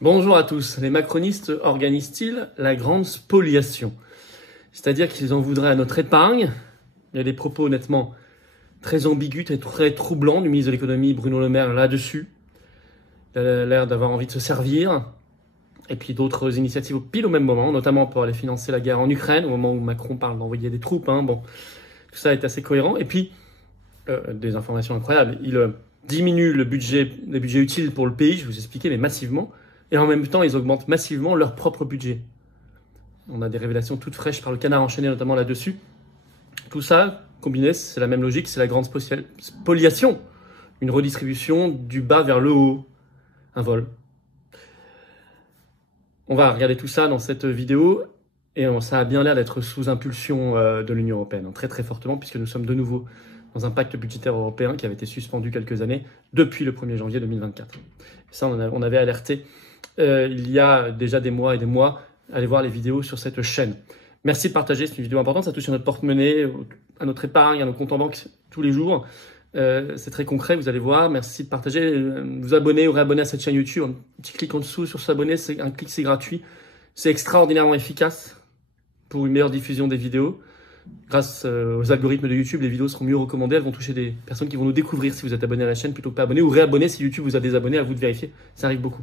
Bonjour à tous. Les macronistes organisent-ils la grande spoliation? C'est-à-dire qu'ils en voudraient à notre épargne. Il y a des propos honnêtement très ambigus et très troublants du ministre de l'économie Bruno Le Maire là-dessus. Il a l'air d'avoir envie de se servir. Et puis d'autres initiatives pile au même moment, notamment pour aller financer la guerre en Ukraine, au moment où Macron parle d'envoyer des troupes. Bon, tout ça est assez cohérent. Et puis, des informations incroyables. Il diminue les budgets utiles pour le pays, je vous expliquais, mais massivement. Et en même temps, ils augmentent massivement leur propre budget. On a des révélations toutes fraîches par le Canard enchaîné, notamment là-dessus. Tout ça, combiné, c'est la même logique, c'est la grande spoliation. Une redistribution du bas vers le haut. Un vol. On va regarder tout ça dans cette vidéo. Et ça a bien l'air d'être sous impulsion de l'Union européenne, très très fortement, puisque nous sommes de nouveau dans un pacte budgétaire européen qui avait été suspendu quelques années, depuis le 1er janvier 2024. Et ça, on avait alerté il y a déjà des mois et des mois. Allez voir les vidéos sur cette chaîne. Merci de partager, c'est une vidéo importante, ça touche à notre porte-monnaie, à notre épargne, à nos comptes en banque tous les jours. C'est très concret, vous allez voir. Merci de partager, vous abonner ou réabonner à cette chaîne YouTube. Un petit clic en dessous sur s'abonner, c'est un clic, c'est gratuit. C'est extraordinairement efficace pour une meilleure diffusion des vidéos. Grâce aux algorithmes de YouTube, les vidéos seront mieux recommandées. Elles vont toucher des personnes qui vont nous découvrir si vous êtes abonné à la chaîne plutôt que pas abonné, ou réabonner si YouTube vous a désabonné. À vous de vérifier, ça arrive beaucoup.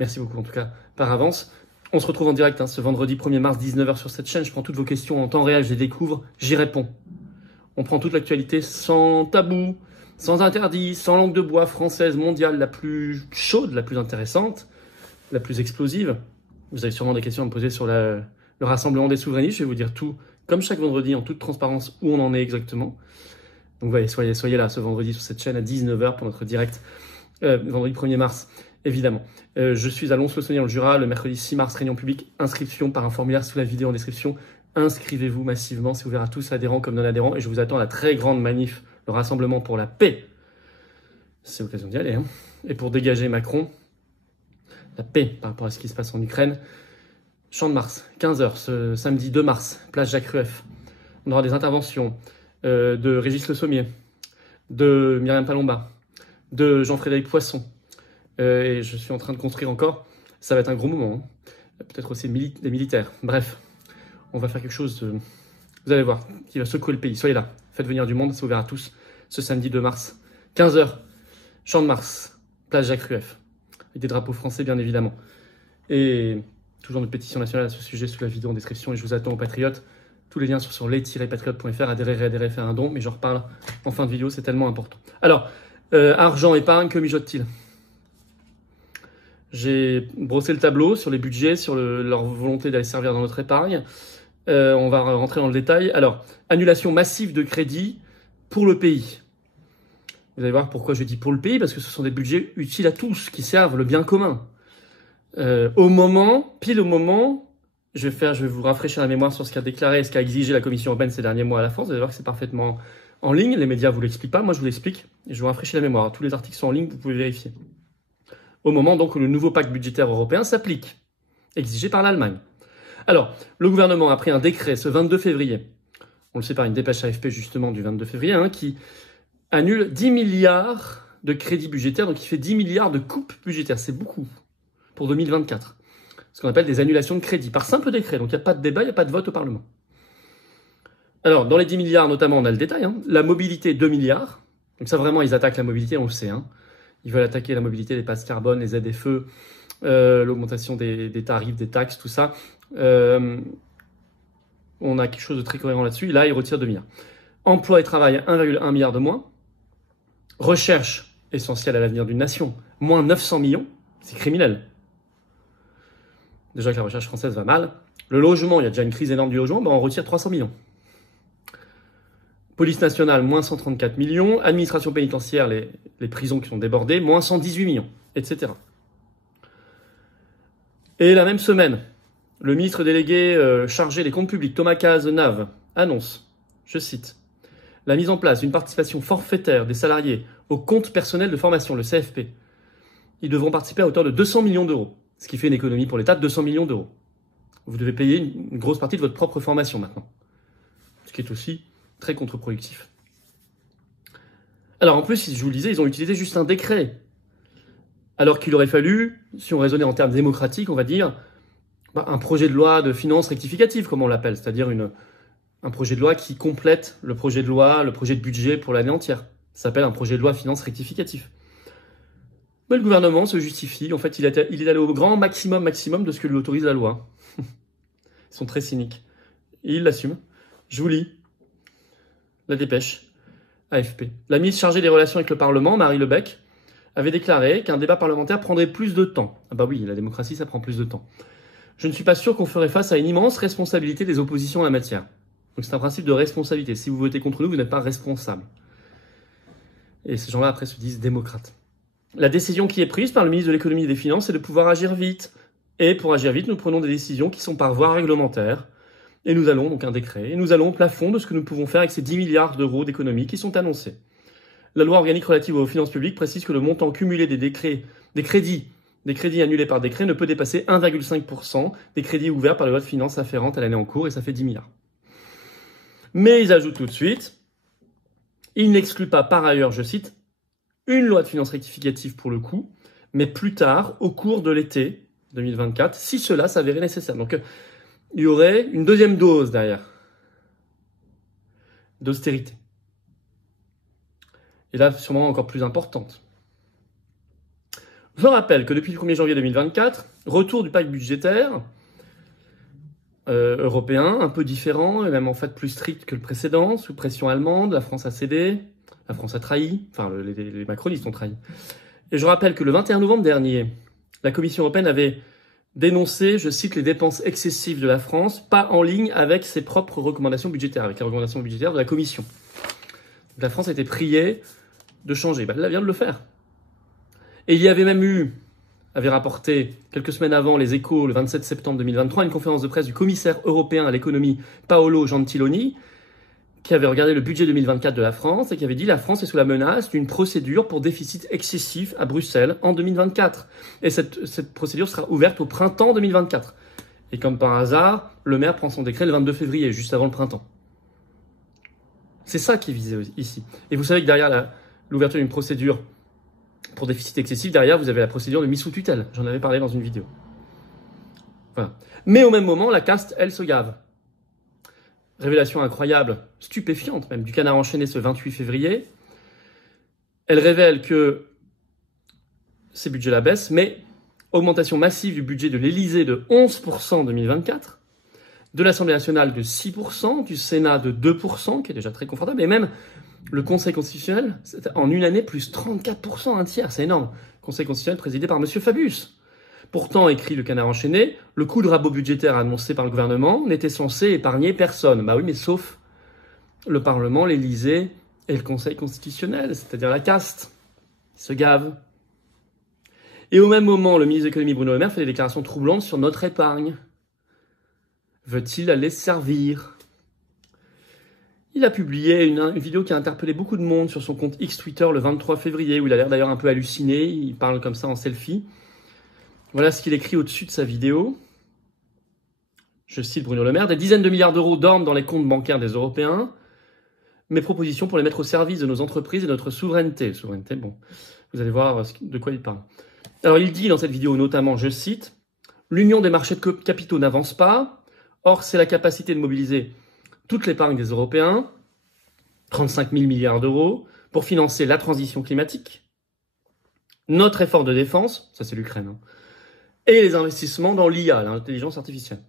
Merci beaucoup en tout cas par avance. On se retrouve en direct ce vendredi 1er mars 19h sur cette chaîne. Je prends toutes vos questions en temps réel, je les découvre, j'y réponds. On prend toute l'actualité sans tabou, sans interdit, sans langue de bois, française, mondiale, la plus chaude, la plus intéressante, la plus explosive. Vous avez sûrement des questions à me poser sur le rassemblement des souverainistes. Je vais vous dire tout, comme chaque vendredi, en toute transparence, où on en est exactement. Donc voyez, soyez là ce vendredi sur cette chaîne à 19h pour notre direct, vendredi 1er mars. Évidemment. Je suis à Lons-le-Saunier dans le Jura, le mercredi 6 mars, réunion publique, inscription par un formulaire sous la vidéo en description. Inscrivez-vous massivement, c'est ouvert à tous, adhérents comme non-adhérents, et je vous attends à la très grande manif, le rassemblement pour la paix. C'est l'occasion d'y aller. Et pour dégager Macron, la paix par rapport à ce qui se passe en Ukraine. Champ de Mars, 15h, ce samedi 2 mars, place Jacques Rueff. On aura des interventions de Régis Le Sommier, de Myriam Palomba, de Jean-Frédéric Poisson. Et je suis en train de construire encore. Ça va être un gros moment. Peut-être aussi des militaires. Bref, on va faire quelque chose, vous allez voir, qui va secouer le pays. Soyez là. Faites venir du monde, c'est ouvert à tous. Ce samedi 2 mars, 15h, Champ de Mars, place Jacques Rueff. Avec des drapeaux français, bien évidemment. Et toujours notre pétition nationale à ce sujet sous la vidéo en description. Et je vous attends aux Patriotes. Tous les liens sont sur les-patriotes.fr. Adhérez, faire un don. Mais j'en reparle en fin de vidéo, c'est tellement important. Alors, argent, épargne, que mijote-t-il ? J'ai brossé le tableau sur les budgets, sur leur volonté d'aller servir dans notre épargne. On va rentrer dans le détail. Alors, annulation massive de crédit pour le pays. Vous allez voir pourquoi je dis pour le pays, parce que ce sont des budgets utiles à tous, qui servent le bien commun. Pile au moment, je vais vous rafraîchir la mémoire sur ce qu'a déclaré, ce qu'a exigé la Commission européenne ces derniers mois à la France. Vous allez voir que c'est parfaitement en ligne. Les médias ne vous l'expliquent pas, moi je vous l'explique. Et je vous rafraîchis la mémoire. Tous les articles sont en ligne, vous pouvez vérifier. Au moment donc où le nouveau pacte budgétaire européen s'applique, exigé par l'Allemagne. Alors, le gouvernement a pris un décret ce 22 février, on le sait par une dépêche AFP justement du 22 février, qui annule 10 milliards de crédits budgétaires, donc il fait 10 milliards de coupes budgétaires, c'est beaucoup pour 2024. Ce qu'on appelle des annulations de crédits, par simple décret, donc il n'y a pas de débat, il n'y a pas de vote au Parlement. Alors, dans les 10 milliards notamment, on a le détail, la mobilité 2 milliards, donc ça vraiment ils attaquent la mobilité, on le sait, Ils veulent attaquer la mobilité, les passes carbone, les ZFE, l'augmentation des tarifs, des taxes, tout ça. On a quelque chose de très cohérent là-dessus. Là, ils retirent 2 milliards. Emploi et travail, 1,1 milliard de moins. Recherche, essentielle à l'avenir d'une nation, moins 900 millions. C'est criminel. Déjà que la recherche française va mal. Le logement, il y a déjà une crise énorme du logement, on retire 300 millions. Police nationale, moins 134 millions. Administration pénitentiaire, les prisons qui sont débordées, moins 118 millions, etc. Et la même semaine, le ministre délégué chargé des comptes publics, Thomas Cazenave, annonce, je cite, la mise en place d'une participation forfaitaire des salariés au compte personnel de formation, le CFP. Ils devront participer à hauteur de 200 millions d'euros, ce qui fait une économie pour l'État de 200 millions d'euros. Vous devez payer une grosse partie de votre propre formation maintenant, ce qui est aussi très contre-productif. Alors en plus, je vous le disais, ils ont utilisé juste un décret. Alors qu'il aurait fallu, si on raisonnait en termes démocratiques, on va dire, un projet de loi de finances rectificative, comme on l'appelle, c'est-à-dire un projet de loi qui complète le projet de loi, le projet de budget pour l'année entière. Ça s'appelle un projet de loi finances rectificatif. Mais le gouvernement se justifie. En fait, il est allé au grand maximum de ce que lui autorise la loi. Ils sont très cyniques. Et ils l'assument. Je vous lis la dépêche AFP. La ministre chargée des relations avec le Parlement, Marie Lebec, avait déclaré qu'un débat parlementaire prendrait plus de temps. Ah bah oui, la démocratie, ça prend plus de temps. Je ne suis pas sûr qu'on ferait face à une immense responsabilité des oppositions en la matière. Donc c'est un principe de responsabilité. Si vous votez contre nous, vous n'êtes pas responsable. Et ces gens-là, après, se disent démocrates. La décision qui est prise par le ministre de l'économie et des finances, c'est de pouvoir agir vite. Et pour agir vite, nous prenons des décisions qui sont par voie réglementaire. Et nous allons, donc un décret, et nous allons au plafond de ce que nous pouvons faire avec ces 10 milliards d'euros d'économies qui sont annoncés. La loi organique relative aux finances publiques précise que le montant cumulé des crédits annulés par décret ne peut dépasser 1,5% des crédits ouverts par la loi de finances afférente à l'année en cours, et ça fait 10 milliards. Mais ils ajoutent tout de suite, il n'exclut pas par ailleurs, je cite, une loi de finances rectificative pour le coup, mais plus tard, au cours de l'été 2024, si cela s'avérait nécessaire. Donc, il y aurait une deuxième dose derrière, d'austérité. Et là, sûrement encore plus importante. Je rappelle que depuis le 1er janvier 2024, retour du pacte budgétaire européen, un peu différent, et même en fait plus strict que le précédent, sous pression allemande, la France a cédé, la France a trahi, enfin les macronistes ont trahi. Et je rappelle que le 21 novembre dernier, la Commission européenne avait dénoncé, je cite, les dépenses excessives de la France, pas en ligne avec ses propres recommandations budgétaires, avec les recommandations budgétaires de la Commission. Donc la France a été priée de changer. Elle vient de le faire. Et il y avait même avait rapporté quelques semaines avant les Échos, le 27 septembre 2023, une conférence de presse du commissaire européen à l'économie Paolo Gentiloni, qui avait regardé le budget 2024 de la France et qui avait dit la France est sous la menace d'une procédure pour déficit excessif à Bruxelles en 2024. Et cette procédure sera ouverte au printemps 2024. Et comme par hasard, le maire prend son décret le 22 février, juste avant le printemps. C'est ça qui est visé ici. Et vous savez que derrière l'ouverture d'une procédure pour déficit excessif, derrière, vous avez la procédure de mise sous tutelle. J'en avais parlé dans une vidéo. Voilà. Mais au même moment, la caste, elle, se gave. Révélation incroyable, stupéfiante même, du Canard enchaîné ce 28 février. Elle révèle que ces budgets la baissent, mais augmentation massive du budget de l'Élysée de 11% en 2024, de l'Assemblée nationale de 6%, du Sénat de 2%, qui est déjà très confortable, et même le Conseil constitutionnel, en une année, plus 34%, un tiers, c'est énorme. Conseil constitutionnel présidé par M. Fabius. Pourtant, écrit le Canard enchaîné, le coup de rabot budgétaire annoncé par le gouvernement n'était censé épargner personne. Bah oui, mais sauf le Parlement, l'Élysée et le Conseil constitutionnel, c'est-à-dire la caste. Ils se gavent. Et au même moment, le ministre de l'économie Bruno Le Maire fait des déclarations troublantes sur notre épargne. Veut-il aller servir ? Il a publié une vidéo qui a interpellé beaucoup de monde sur son compte X Twitter le 23 février, où il a l'air d'ailleurs un peu halluciné, il parle comme ça en selfie. Voilà ce qu'il écrit au-dessus de sa vidéo. Je cite Bruno Le Maire, « Des dizaines de milliards d'euros dorment dans les comptes bancaires des Européens. Mes propositions pour les mettre au service de nos entreprises et de notre souveraineté. » Souveraineté, bon, vous allez voir de quoi il parle. Alors il dit dans cette vidéo notamment, je cite, « L'union des marchés de capitaux n'avance pas. Or, c'est la capacité de mobiliser toute l'épargne des Européens, 35 000 milliards d'euros, pour financer la transition climatique, notre effort de défense, ça c'est l'Ukraine, et les investissements dans l'IA, l'intelligence artificielle.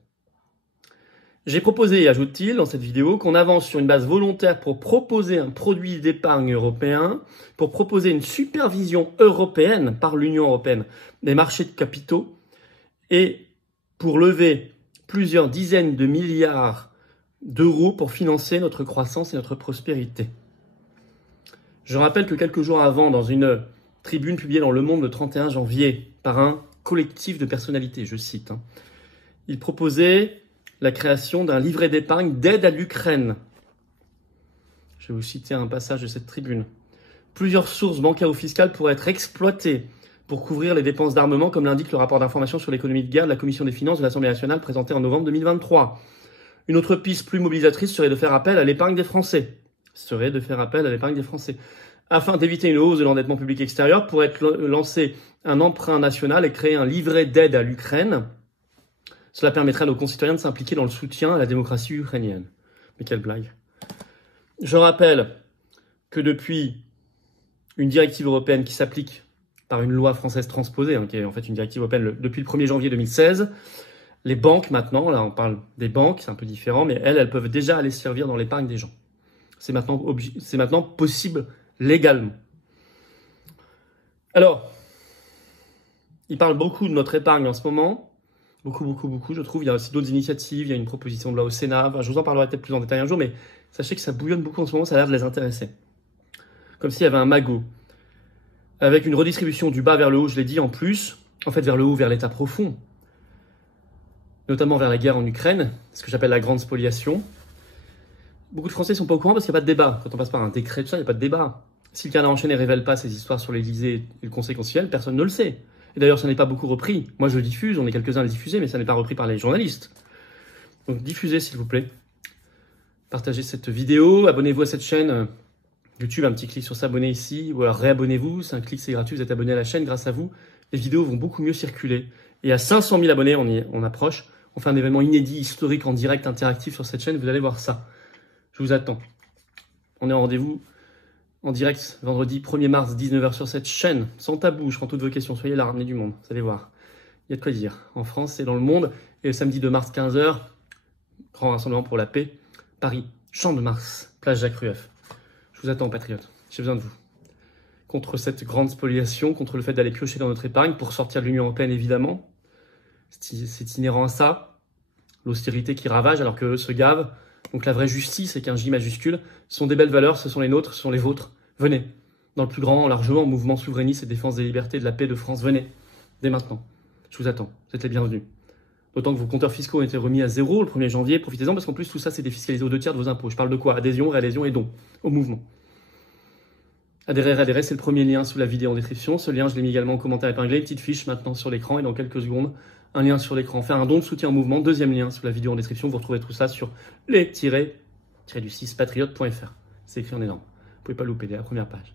J'ai proposé, ajoute-t-il dans cette vidéo, qu'on avance sur une base volontaire pour proposer un produit d'épargne européen, pour proposer une supervision européenne par l'Union européenne des marchés de capitaux, et pour lever plusieurs dizaines de milliards d'euros pour financer notre croissance et notre prospérité. Je rappelle que quelques jours avant, dans une tribune publiée dans Le Monde le 31 janvier par un collectif de personnalités, je cite, il proposait la création d'un livret d'épargne d'aide à l'Ukraine. Je vais vous citer un passage de cette tribune. Plusieurs sources bancaires ou fiscales pourraient être exploitées pour couvrir les dépenses d'armement, comme l'indique le rapport d'information sur l'économie de guerre de la Commission des finances de l'Assemblée nationale présenté en novembre 2023. Une autre piste plus mobilisatrice serait de faire appel à l'épargne des Français. Afin d'éviter une hausse de l'endettement public extérieur, pourrait être lancé un emprunt national et créer un livret d'aide à l'Ukraine. Cela permettrait à nos concitoyens de s'impliquer dans le soutien à la démocratie ukrainienne. Mais quelle blague. Je rappelle que depuis une directive européenne qui s'applique par une loi française transposée, qui est en fait une directive européenne depuis le 1er janvier 2016, les banques maintenant, là on parle des banques, c'est un peu différent, mais elles peuvent déjà aller servir dans l'épargne des gens. C'est maintenant possible légalement. Alors, il parle beaucoup de notre épargne en ce moment, beaucoup, je trouve. Il y a aussi d'autres initiatives, il y a une proposition de loi au Sénat, je vous en parlerai peut-être plus en détail un jour, mais sachez que ça bouillonne beaucoup en ce moment, ça a l'air de les intéresser. Comme s'il y avait un magot. Avec une redistribution du bas vers le haut, je l'ai dit en plus, en fait vers le haut, vers l'état profond, notamment vers la guerre en Ukraine, ce que j'appelle la grande spoliation. Beaucoup de Français ne sont pas au courant parce qu'il n'y a pas de débat. Quand on passe par un décret, tout ça, il n'y a pas de débat. Si le canard enchaîné ne révèle pas ces histoires sur l'Élysée et le Conseil constitutionnel, personne ne le sait. Et d'ailleurs, ça n'est pas beaucoup repris. Moi, je le diffuse, on est quelques-uns à le diffuser, mais ça n'est pas repris par les journalistes. Donc diffusez, s'il vous plaît. Partagez cette vidéo, abonnez-vous à cette chaîne YouTube, un petit clic sur s'abonner ici, ou alors réabonnez-vous, c'est un clic, c'est gratuit, vous êtes abonné à la chaîne, grâce à vous, les vidéos vont beaucoup mieux circuler. Et à 500 000 abonnés, on approche, on fait un événement inédit, historique, en direct, interactif sur cette chaîne, vous allez voir ça. Je vous attends. On est en rendez-vous en direct, vendredi 1er mars, 19h sur cette chaîne, sans tabou, je prends toutes vos questions, soyez là, ramenez du monde, vous allez voir. Il y a de quoi dire, en France et dans le monde, et le samedi 2 mars, 15h, grand rassemblement pour la paix, Paris, Champ de Mars, place Jacques Rueff. Je vous attends, patriotes. J'ai besoin de vous. Contre cette grande spoliation, contre le fait d'aller piocher dans notre épargne pour sortir de l'Union européenne, évidemment. C'est inhérent à ça. L'austérité qui ravage alors qu'eux se gavent. Donc la vraie justice, avec un J majuscule, sont des belles valeurs, ce sont les nôtres, ce sont les vôtres. Venez. Dans le plus grand, largement, mouvement souverainiste et défense des libertés et de la paix de France, venez. Dès maintenant. Je vous attends. Vous êtes les bienvenus. D'autant que vos compteurs fiscaux ont été remis à 0 le 1er janvier. Profitez-en parce qu'en plus, tout ça, c'est défiscalisé aux 2 tiers de vos impôts. Je parle de quoi? Adhésion, réadhésion et dons au mouvement. Adhérer, c'est le premier lien sous la vidéo en description. Ce lien, je l'ai mis également en commentaire épinglé. Petite fiche maintenant sur l'écran et dans quelques secondes, un lien sur l'écran. Faire un don de soutien au mouvement. Deuxième lien sous la vidéo en description. Vous retrouvez tout ça sur les-du6patriote.fr. C'est écrit en énorme. Vous pouvez pas louper dès la première page.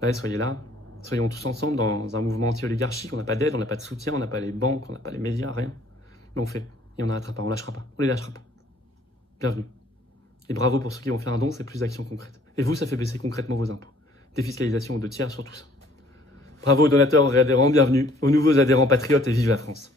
Allez, soyez là. Soyons tous ensemble dans un mouvement anti-oligarchique. On n'a pas d'aide, on n'a pas de soutien, on n'a pas les banques, on n'a pas les médias, rien. Mais on fait. Et on n'arrêtera pas, on lâchera pas. On les lâchera pas. Bienvenue. Et bravo pour ceux qui vont faire un don, c'est plus d'actions concrètes. Et vous, ça fait baisser concrètement vos impôts. Défiscalisation aux 2 tiers sur tout ça. Bravo aux donateurs et adhérents, bienvenue aux nouveaux adhérents patriotes et vive la France.